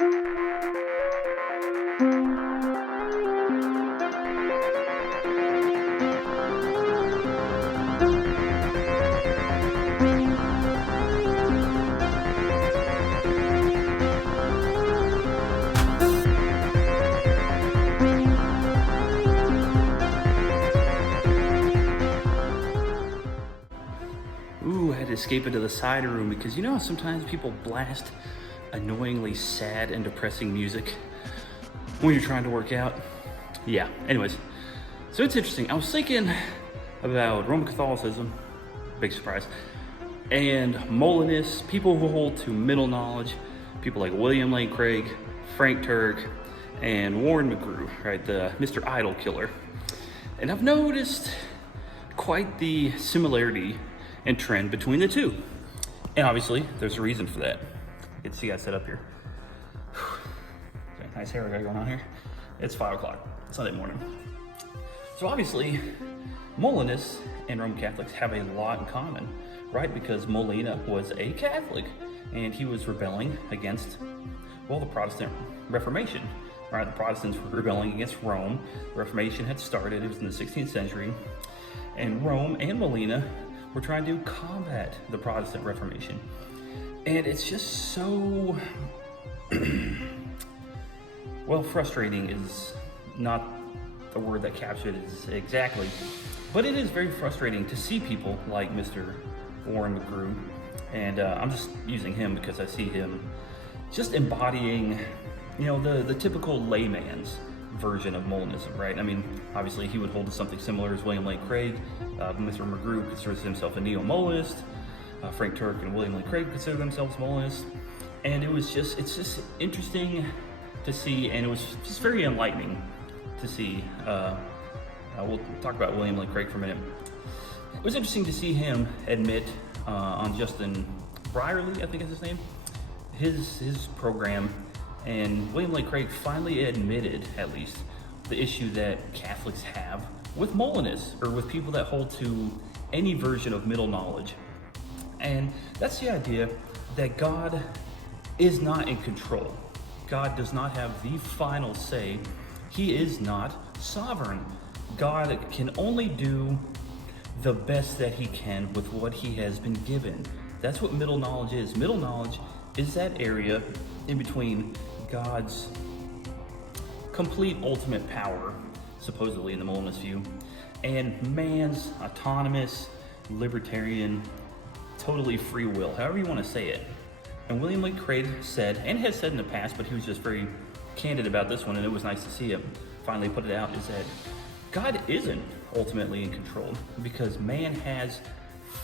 Ooh, I had to escape into the side room because you know how sometimes people blast annoyingly sad and depressing music when you're trying to work out? Yeah, anyways. So it's interesting. I was thinking about Roman Catholicism, big surprise, and Molinists, people who hold to middle knowledge, people like William Lane Craig, Frank Turk, and Warren McGrew, right, the Mr. Idol killer. And I've noticed quite the similarity and trend between the two. And obviously, there's a reason for that. You can see I set up here. Okay, nice hair I got going on here. It's 5 o'clock, Sunday morning. So obviously, Molinists and Roman Catholics have a lot in common, right? Because Molina was a Catholic and he was rebelling against, well, the Protestant Reformation, right? The Protestants were rebelling against Rome. The Reformation had started, it was in the 16th century. And Rome and Molina were trying to combat the Protestant Reformation. And it's just so, well, frustrating is not the word that captures it exactly, but it is very frustrating to see people like Mr. Warren McGrew, and I'm just using him because I see him just embodying, you know, the typical layman's version of Molinism, right? I mean, obviously he would hold to something similar as William Lane Craig. Mr. McGrew considers himself a neo-Molinist. Frank Turk and William Lane Craig consider themselves Molinists. And it's just interesting to see, and it was just very enlightening to see. We'll talk about William Lane Craig for a minute. It was interesting to see him admit on Justin Brierley, I think is his name, his program. And William Lane Craig finally admitted, at least, the issue that Catholics have with Molinists, or with people that hold to any version of middle knowledge. And that's the idea that God is not in control. God does not have the final say. He is not sovereign. God can only do the best that he can with what he has been given. That's what middle knowledge is. Middle knowledge is that area in between God's complete ultimate power, supposedly in the Molinist view, and man's autonomous, libertarian, totally free will, however you want to say it. And William Lane Craig said, and has said in the past, but he was just very candid about this one, and it was nice to see him finally put it out, is that God isn't ultimately in control because man has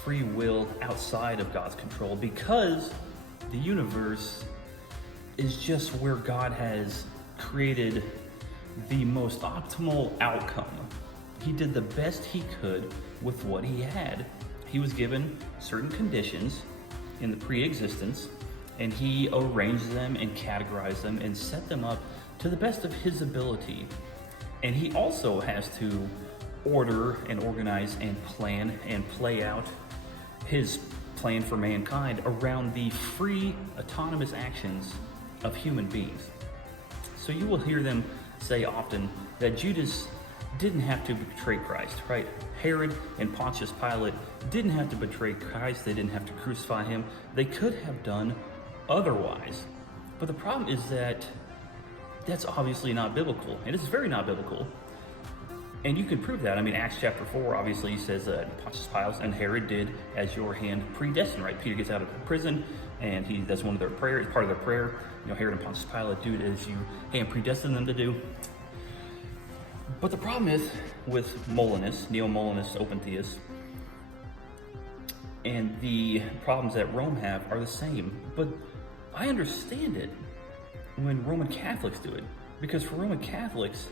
free will outside of God's control, because the universe is just where God has created the most optimal outcome. He did the best he could with what he had. He was given certain conditions in the pre-existence, and he arranged them and categorized them and set them up to the best of his ability. And he also has to order and organize and plan and play out his plan for mankind around the free, autonomous actions of human beings. So you will hear them say often that Judas didn't have to betray Christ, right? Herod and Pontius Pilate didn't have to betray Christ. They didn't have to crucify him. They could have done otherwise. But the problem is that that's obviously not biblical, and it's very not biblical. And you can prove that. I mean, Acts chapter 4 obviously says that Pontius Pilate and Herod did as your hand predestined, right? Peter gets out of prison, and that's one of their prayers, part of their prayer. You know, Herod and Pontius Pilate do it as you hand predestined them to do. But the problem is with Molinists, neo-Molinists, open theists, and the problems that Rome have are the same. But I understand it when Roman Catholics do it, because for Roman Catholics,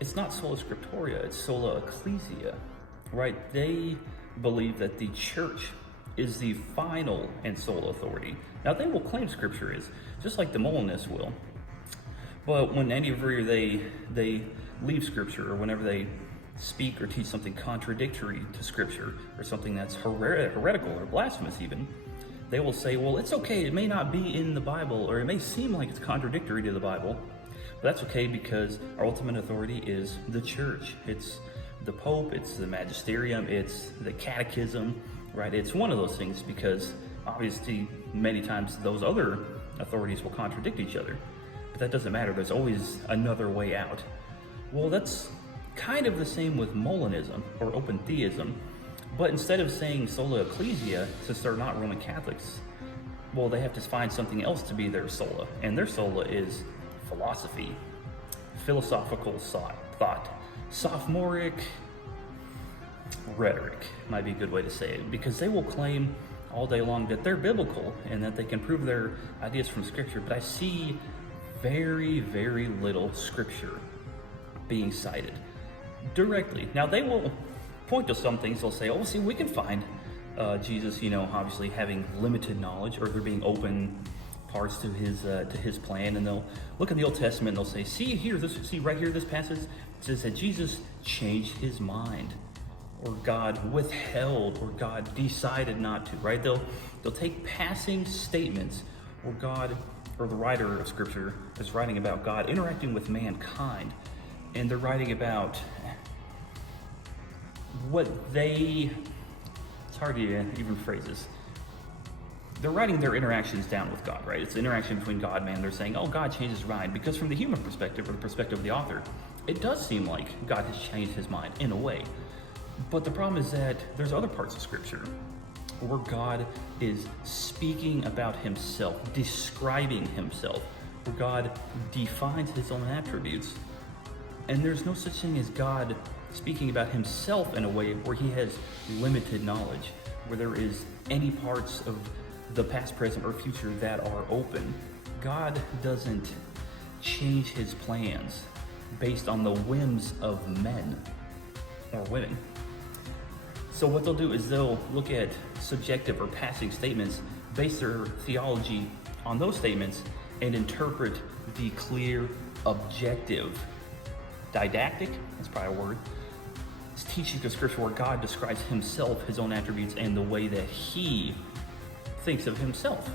it's not sola scriptura, it's sola ecclesia, right? They believe that the church is the final and sole authority. Now, they will claim scripture is, just like the Molinists will. But whenever they leave scripture, or whenever they speak or teach something contradictory to scripture, or something that's heretical or blasphemous even, they will say, well, it's okay, it may not be in the Bible, or it may seem like it's contradictory to the Bible, but that's okay because our ultimate authority is the church. It's the Pope, it's the magisterium, it's the catechism, right? It's one of those things because obviously many times those other authorities will contradict each other, but that doesn't matter. There's always another way out. Well, that's kind of the same with Molinism or open theism, but instead of saying sola ecclesia, since they're not Roman Catholics, well, they have to find something else to be their sola, and their sola is philosophy, philosophical thought, sophomoric rhetoric might be a good way to say it, because they will claim all day long that they're biblical and that they can prove their ideas from Scripture, but I see very, very little Scripture being cited directly. Now, they will point to some things. They'll say, oh, see, we can find Jesus, obviously having limited knowledge, or there being open parts to his plan, and they'll look at the Old Testament and they'll say, see right here, this passage says that Jesus changed his mind, or God withheld, or God decided not to, right? They'll take passing statements where God, or the writer of Scripture is writing about God interacting with mankind, and they're writing about it's hard to even phrase this. They're writing their interactions down with God, right? It's the interaction between God and man. They're saying, oh, God changed his mind, because from the human perspective, or the perspective of the author, it does seem like God has changed his mind in a way. But the problem is that there's other parts of Scripture where God is speaking about himself, describing himself, where God defines his own attributes. And there's no such thing as God speaking about himself in a way where he has limited knowledge, where there is any parts of the past, present, or future that are open. God doesn't change his plans based on the whims of men or women. So what they'll do is they'll look at subjective or passing statements, base their theology on those statements, and interpret the clear, objective, didactic, that's probably a word, it's teaching of Scripture where God describes himself, his own attributes, and the way that he thinks of himself.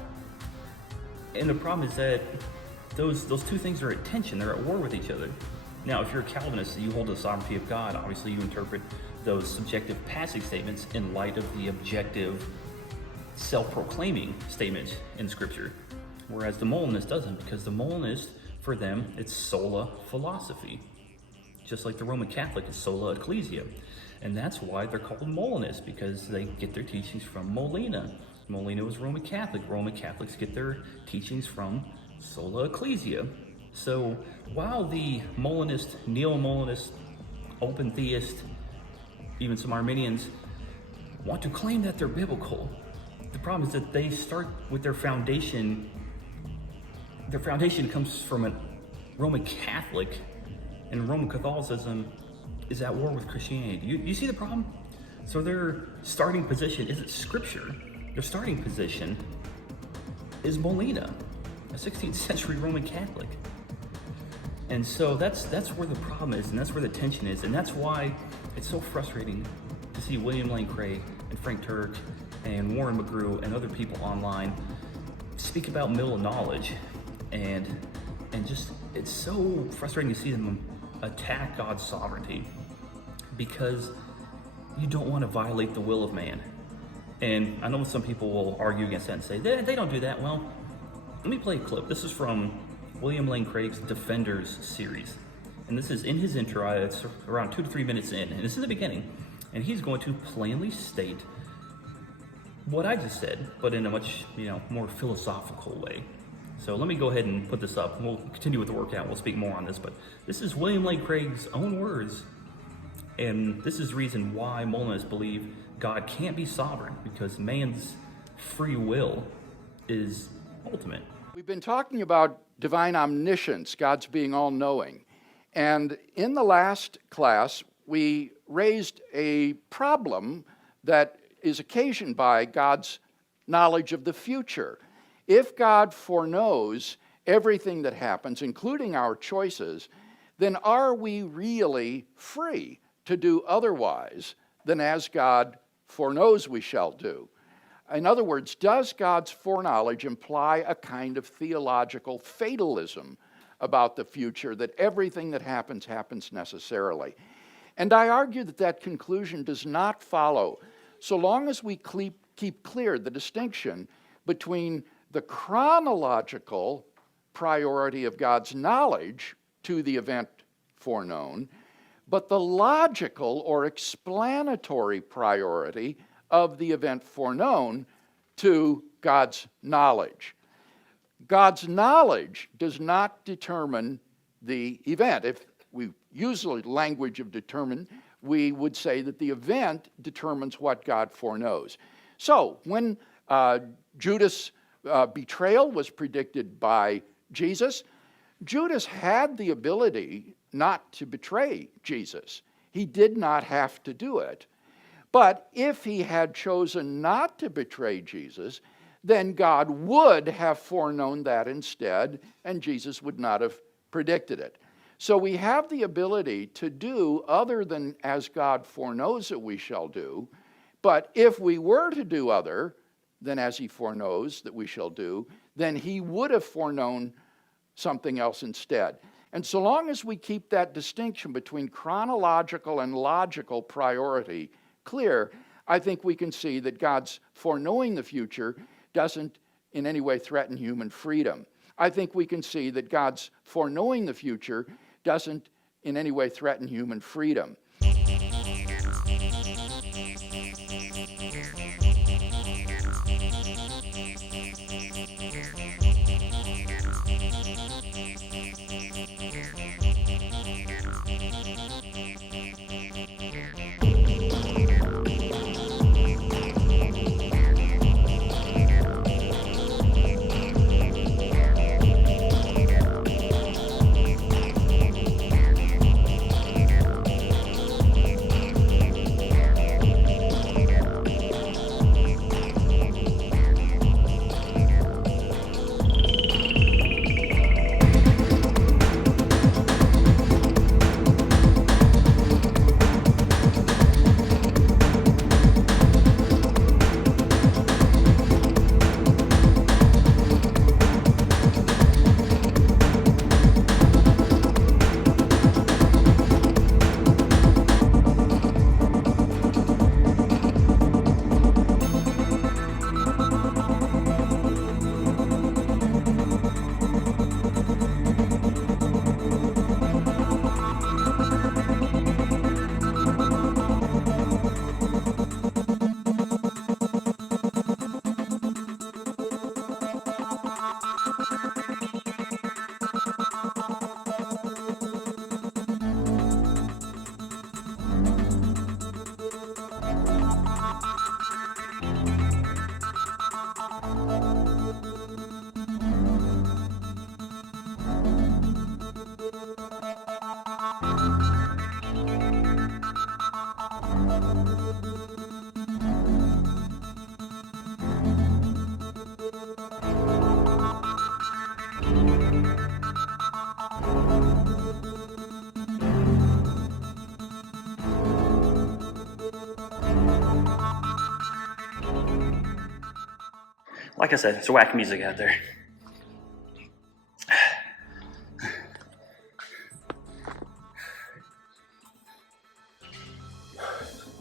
And the problem is that those two things are at tension, they're at war with each other. Now, if you're a Calvinist, you hold the sovereignty of God, obviously you interpret those subjective passing statements in light of the objective, self-proclaiming statements in Scripture. Whereas the Molinist doesn't, because the Molinist, for them, it's sola philosophy. Just like the Roman Catholic is sola ecclesia. And that's why they're called Molinists, because they get their teachings from Molina. Molina was Roman Catholic. Roman Catholics get their teachings from sola ecclesia. So while the Molinist, neo-Molinist, open theist, even some Arminians want to claim that they're biblical, the problem is that they start with their foundation. Their foundation comes from a Roman Catholic, and Roman Catholicism is at war with Christianity. You see the problem? So their starting position isn't Scripture. Their starting position is Molina, a 16th century Roman Catholic. And so that's where the problem is, and that's where the tension is, and that's why it's so frustrating to see William Lane Craig and Frank Turk and Warren McGrew and other people online speak about middle knowledge, and just it's so frustrating to see them attack God's sovereignty, because you don't want to violate the will of man. And I know some people will argue against that and say they don't do that. Well, let me play a clip. This is from William Lane Craig's Defenders series, and this is in his intro. It's around 2 to 3 minutes in, and this is the beginning, and he's going to plainly state what I just said, but in a much more philosophical way. So let me go ahead and put this up, and we'll continue with the workout. We'll speak more on this, but this is William Lane Craig's own words, and this is the reason why Molinists believe God can't be sovereign, because man's free will is ultimate. We've been talking about divine omniscience, God's being all-knowing, and in the last class, we raised a problem that is occasioned by God's knowledge of the future. If God foreknows everything that happens, including our choices, then are we really free to do otherwise than as God foreknows we shall do? In other words, does God's foreknowledge imply a kind of theological fatalism about the future, that everything that happens happens necessarily? And I argue that that conclusion does not follow, so long as we keep clear the distinction between the chronological priority of God's knowledge to the event foreknown, but the logical or explanatory priority of the event foreknown to God's knowledge. God's knowledge does not determine the event. If we use the language of determine, we would say that the event determines what God foreknows. So when Judas' betrayal was predicted by Jesus, Judas had the ability not to betray Jesus. He did not have to do it. But if he had chosen not to betray Jesus, then God would have foreknown that instead, and Jesus would not have predicted it. So we have the ability to do other than as God foreknows that we shall do, but if we were to do other than as he foreknows that we shall do, then he would have foreknown something else instead. And so long as we keep that distinction between chronological and logical priority clear, I think we can see that God's foreknowing the future doesn't in any way threaten human freedom. I think we can see that God's foreknowing the future doesn't in any way threaten human freedom. Like I said, it's whack music out there.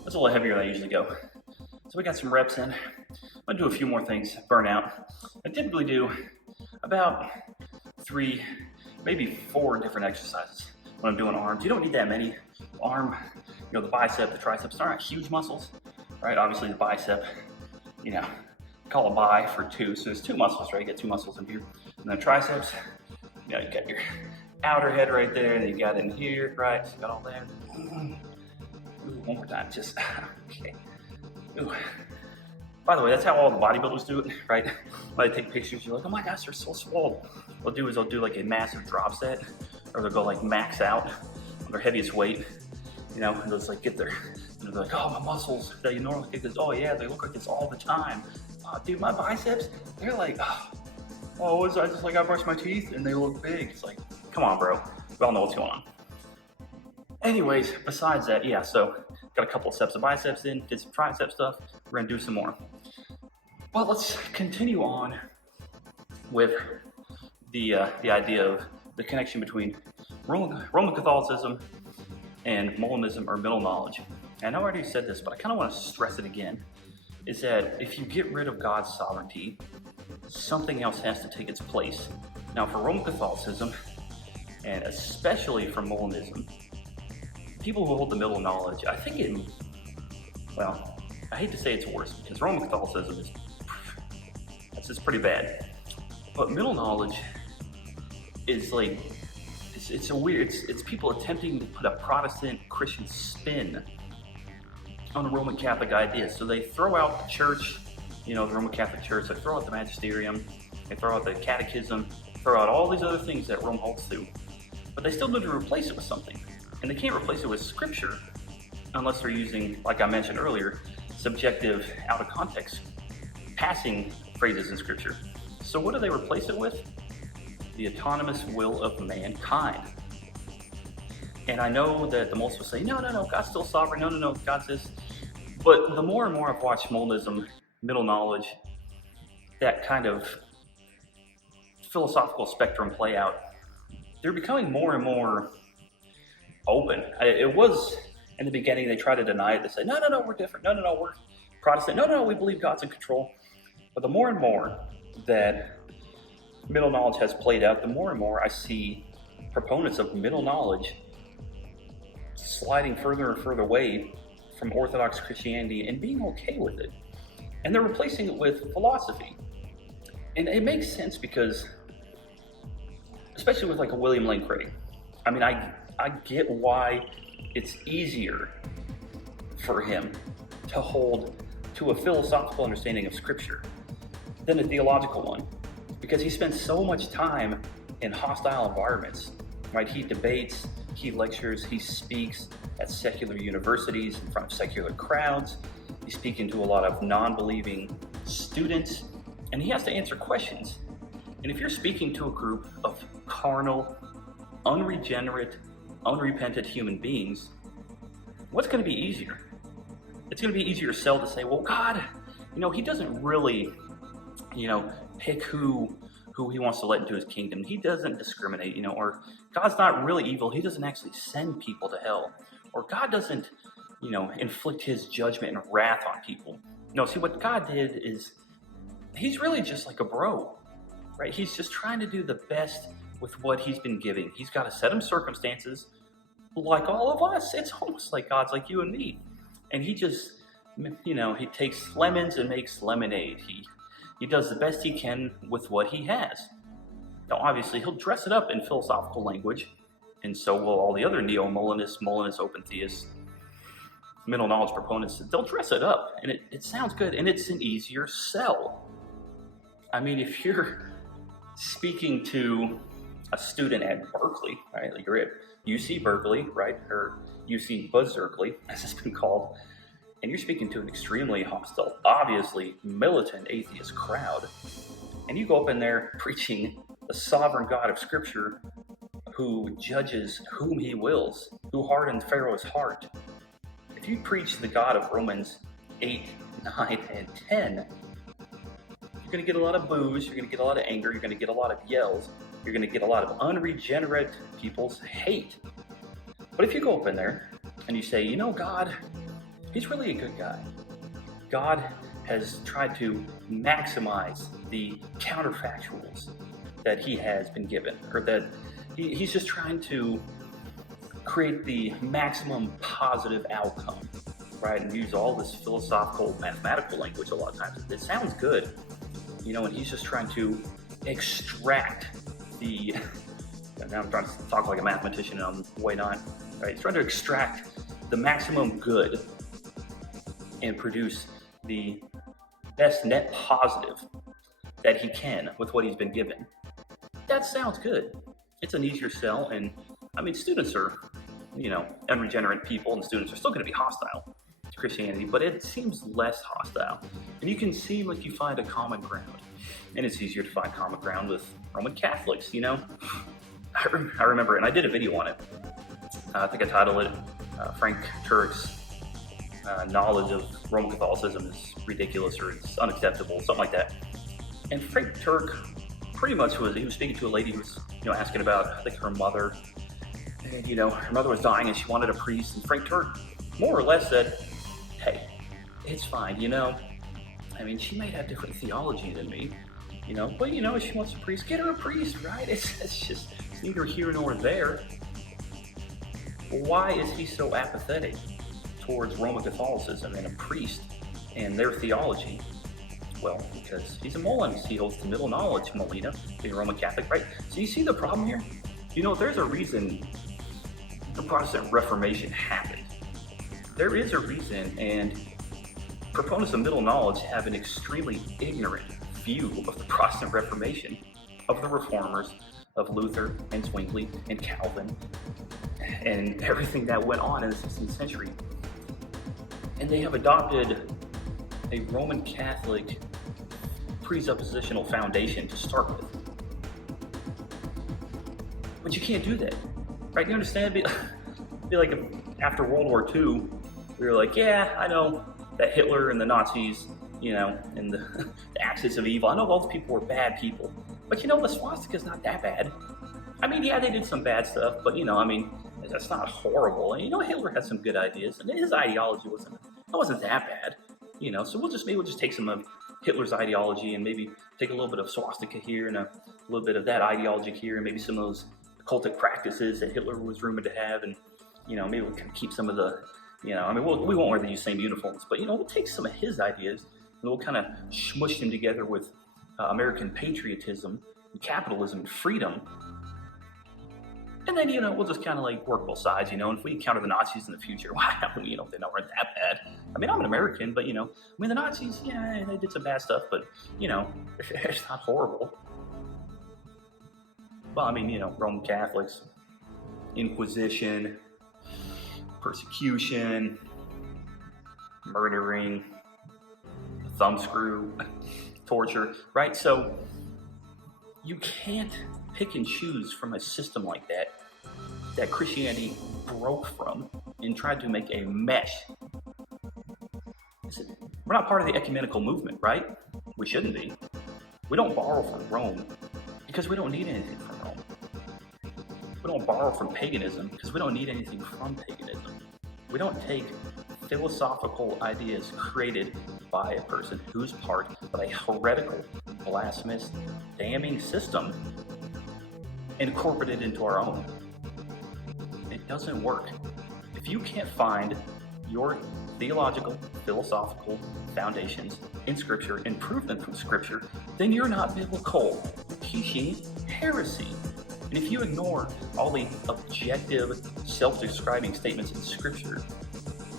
That's a little heavier than I usually go. So we got some reps in. I'm gonna do a few more things, burn out. I typically do about 3, maybe 4 different exercises when I'm doing arms. You don't need that many. Arm, the bicep, the triceps, they're not huge muscles, right? Obviously the bicep, call a bi for 2, so there's 2 muscles, right? You get 2 muscles in here. And then triceps, you got your outer head right there, and you got in here, right? So you got all that. Ooh, one more time, just, okay. Ooh. By the way, that's how all the bodybuilders do it, right? When they take pictures, you're like, oh my gosh, they're so swole. What they'll do is they'll do like a massive drop set, or they'll go like max out on their heaviest weight, and they'll just like get their, they're like, oh, my muscles that you normally get this, oh yeah, they look like this all the time. Dude, my biceps, they're like, I just like I brush my teeth and they look big. It's like, come on, bro. We all know what's going on. Anyways, besides that, yeah, so got a couple of sets of biceps in, did some tricep stuff. We're gonna do some more. Well, let's continue on with the idea of the connection between Roman Catholicism and Molinism or middle knowledge. And I already said this, but I kind of want to stress it again, is that if you get rid of God's sovereignty, something else has to take its place. Now, for Roman Catholicism, and especially for Molinism, people who hold the middle knowledge, I think well, I hate to say it's worse, because Roman Catholicism that's just pretty bad. But middle knowledge is like, it's a weird, it's people attempting to put a Protestant Christian spin on the Roman Catholic idea. So they throw out the church, the Roman Catholic Church, they throw out the magisterium, they throw out the catechism, throw out all these other things that Rome holds to, but they still need to replace it with something. And they can't replace it with scripture unless they're using, like I mentioned earlier, subjective, out of context, passing phrases in scripture. So what do they replace it with? The autonomous will of mankind. And I know that the most will say, no, God's still sovereign, no, God's this. But the more and more I've watched Molinism, middle knowledge, that kind of philosophical spectrum play out, they're becoming more and more open. It was, in the beginning, they tried to deny it. They say, no, we're different. No, we're Protestant. No, we believe God's in control. But the more and more that middle knowledge has played out, the more and more I see proponents of middle knowledge sliding further and further away from Orthodox Christianity and being okay with it. And they're replacing it with philosophy. And it makes sense because, especially with like a William Lane Craig, I mean, I get why it's easier for him to hold to a philosophical understanding of Scripture than a theological one, because he spends so much time in hostile environments, right? He debates, he lectures, he speaks at secular universities in front of secular crowds. He's speaking to a lot of non-believing students, and he has to answer questions. And if you're speaking to a group of carnal, unregenerate, unrepentant human beings, what's going to be easier? It's going to be easier to sell to say, well, God, he doesn't really, pick who he wants to let into his kingdom. He doesn't discriminate, or God's not really evil. He doesn't actually send people to hell. Or God doesn't, inflict his judgment and wrath on people. No, see, what God did is he's really just like a bro, right? He's just trying to do the best with what he's been giving. He's got a set of circumstances like all of us. It's almost like God's like you and me. And he just, he takes lemons and makes lemonade. He does the best he can with what he has. Now, obviously, he'll dress it up in philosophical language, and so will all the other Molinist, open theists, middle knowledge proponents. They'll dress it up, and it sounds good, and it's an easier sell. I mean, if you're speaking to a student at Berkeley, right, like you're at UC Berkeley, right, or UC Berkeley, as it's been called, and you're speaking to an extremely hostile, obviously militant atheist crowd, and you go up in there preaching the sovereign God of Scripture who judges whom he wills, who hardened Pharaoh's heart. If you preach the God of Romans 8, 9, and 10, you're going to get a lot of boos, you're going to get a lot of anger, you're going to get a lot of yells, you're going to get a lot of unregenerate people's hate. But if you go up in there and you say, God, he's really a good guy. God has tried to maximize the counterfactuals that he has been given, or that he's just trying to create the maximum positive outcome, right? And use all this philosophical, mathematical language a lot of times. It sounds good, and he's just trying to extract the, now I'm trying to talk like a mathematician and I'm way not, right? He's trying to extract the maximum good and produce the best net positive that he can with what he's been given. That sounds good. It's an easier sell, and I mean, students are, unregenerate people, and students are still going to be hostile to Christianity, but it seems less hostile. And you can seem like you find a common ground. And it's easier to find common ground with Roman Catholics, I remember, and I did a video on it. I think I titled it Frank Turek's knowledge of Roman Catholicism is ridiculous or it's unacceptable, something like that. And Frank Turk pretty much was speaking to a lady who was asking about, I think, her mother, and her mother was dying and she wanted a priest, and Frank Turk more or less said, hey, it's fine, I mean, she might have different theology than me, but if she wants a priest, get her a priest, right? It's neither here nor there. Why is he so apathetic towards Roman Catholicism and a priest and their theology? Well, because he's a Molin. He holds the middle knowledge, Molina, being a Roman Catholic, right? So you see the problem here? There's a reason the Protestant Reformation happened. There is a reason, and proponents of middle knowledge have an extremely ignorant view of the Protestant Reformation, of the Reformers, of Luther and Zwingli and Calvin, and everything that went on in the 16th century. And they have adopted a Roman Catholic presuppositional foundation to start with. But you can't do that, right? You understand? It'd be like if after World War II, we were like, yeah, I know that Hitler and the Nazis, and the axis of evil, I know those people were bad people. But the swastika's not that bad. I mean, yeah, they did some bad stuff, but that's not horrible. And Hitler had some good ideas, and his ideology wasn't that bad. So we'll just take some of Hitler's ideology and maybe take a little bit of swastika here and a little bit of that ideology here, and maybe some of those occultic practices that Hitler was rumored to have, and maybe we'll kind of keep some of the, we won't wear the same uniforms, but we'll take some of his ideas and we'll kind of smush them together with American patriotism, and capitalism, and freedom. And then, we'll just kind of like work both sides, and if we encounter the Nazis in the future, wow, they weren't that bad. I mean, I'm an American, but, the Nazis, yeah, they did some bad stuff, but, it's not horrible. Well, I mean, Roman Catholics, Inquisition, persecution, murdering, thumbscrew, torture, right? So you can't pick and choose from a system like that Christianity broke from and tried to make a mesh. We're not part of the ecumenical movement, right? We shouldn't be. We don't borrow from Rome because we don't need anything from Rome. We don't borrow from paganism because we don't need anything from paganism. We don't take philosophical ideas created by a person who's part of a heretical, blasphemous, damning system and incorporate it into our own. It doesn't work. If you can't find your theological, philosophical foundations in Scripture and prove them from Scripture, then you're not biblical, teaching heresy. And if you ignore all the objective, self-describing statements in Scripture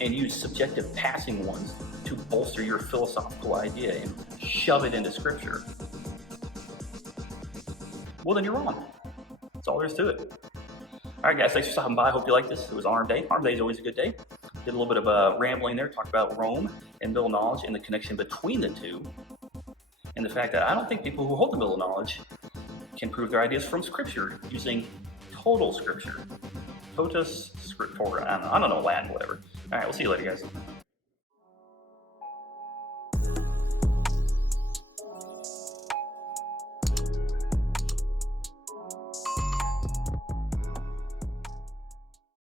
and use subjective passing ones to bolster your philosophical idea and shove it into Scripture, well, then you're wrong. That's all there is to it. All right, guys, thanks for stopping by. I hope you liked this. It was Arm Day. Arm Day is always a good day. Did a little bit of rambling there, talked about Rome and middle knowledge and the connection between the two, and the fact that I don't think people who hold the middle knowledge can prove their ideas from Scripture using total Scripture. Totus Scriptura. I don't know Latin, whatever. All right, we'll see you later, guys.